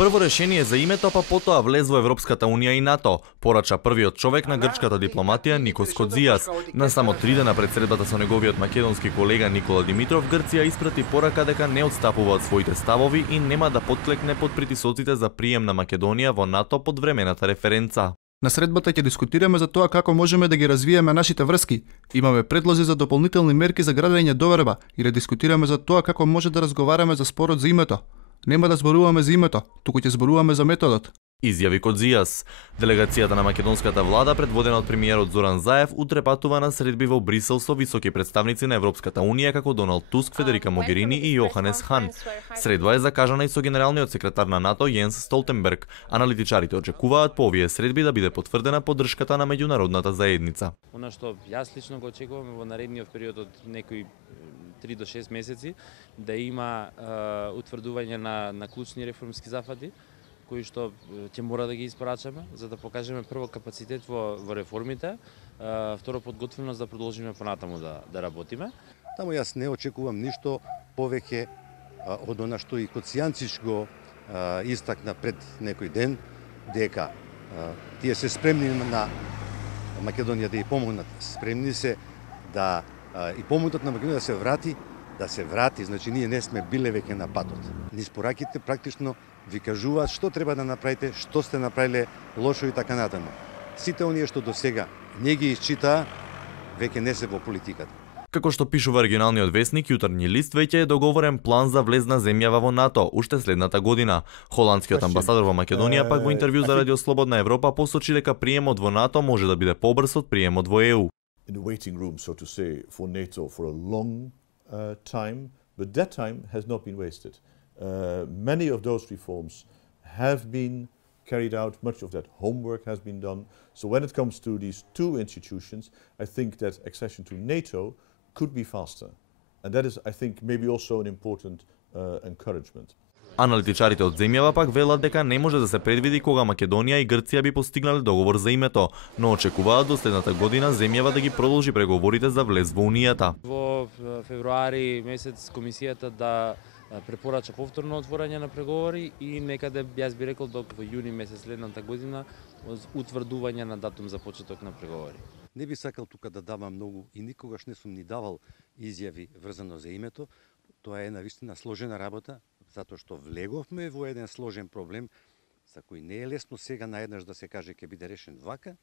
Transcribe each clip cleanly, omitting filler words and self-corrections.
Прво решение за името, па потоа влез во Европската унија и НАТО, порача првиот човек на грчката дипломатија Никос Кодзијас. На само 3 дена пред средбата со неговиот македонски колега Никола Димитров, Грција испрати порака дека не отстапува од своите ставови и нема да потклекне под притисоците за прием на Македонија во НАТО под времената референца. На средбата ќе дискутираме за тоа како можеме да ги развиеме нашите врски. Имаме предлози за дополнителни мерки за градење доверба и да дискутираме за тоа како може да разговараме за спорот за името. Нема да зборуваме за името, туку ќе зборуваме за методот, изјави Кодзијас. Делегацијата на македонската влада, предводена од премиерот Зоран Заев, утре патува на средби во Брисел со високи представници на Европската унија како Доналд Туск, Федерика Могерини и Јоханес Хан. Средба е закажана и со генералниот секретар на НАТО Јенс Столтенберг. Аналитичарите очекуваат по овие средби да биде потврдена поддршката на меѓународната заедница. Она што јас лично го очекувам во наредниот период од некои 3 до 6 месеци да има утврдување на клучни реформски зафати кои што ќе мора да ги испорачаме за да покажеме прво капацитет во реформите, второ подготвеност да продолжиме понатаму да работиме. Таму јас не очекувам ништо повеќе од она што и Коцијанцич го истакна пред некој ден, дека тие се спремни на Македонија да ја помогнат. Спремни се да и помогнат на Македонија да се врати, значи ние не сме биле веќе на патот. Низ пораките практично ви кажуваат што треба да направите, што сте направиле лошо и така натаму. Сите оние што до сега не ги исчитаа, веќе не се во политиката. Како што пишува регионалниот весник Јутренји лист, веќе е договорен план за влезна земјава во НАТО уште следната година. Холандскиот амбасадор во Македонија пак во интервју за Радио Слободна Европа посочи дека приемот во НАТО може да биде побрз од приемот во ЕУ. In the waiting room, so to say, for NATO for a long time, but that time has not been wasted. Many of those reforms have been carried out, much of that homework has been done. So when it comes to these two institutions, I think that accession to NATO could be faster. And that is, I think, maybe also an important encouragement. Аналитичарите од земјава пак велат дека не може да се предвиди кога Македонија и Грција би постигнале договор за името, но очекуваат до следната година земјава да ги продолжи преговорите за влез во Унијата. Во февруари месец комисијата да препорача повторно отворање на преговори и некаде јас би рекол до во јуни месец следната година утврдување на датум за почеток на преговори. Не би сакал тука да давам многу и никогаш не сум ни давал изјави врзано за името. Тоа е навистина сложена работа, затоа што влеговме во еден сложен проблем за кој не е лесно сега наеднаш да се каже ќе биде решен вака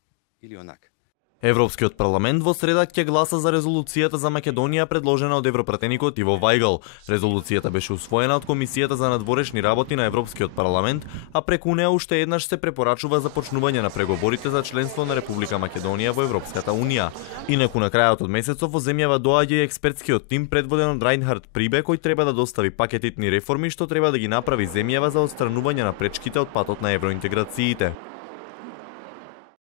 или онака. Европскиот парламент во среда ќе гласа за резолуцијата за Македонија предложена од европратеникот Иво Вајгал. Резолуцијата беше усвоена од Комисијата за надворешни работи на Европскиот парламент, а преку неа уште еднаш се препорачува започнување на преговорите за членство на Република Македонија во Европската унија. Инаку на крајот од месецов во земјава доаѓа и експертскиот тим предводен од Рајнхард Прибе кој треба да достави пакетитни реформи што треба да ги направи земјава за отстранување на пречките од патот на евроинтеграциите.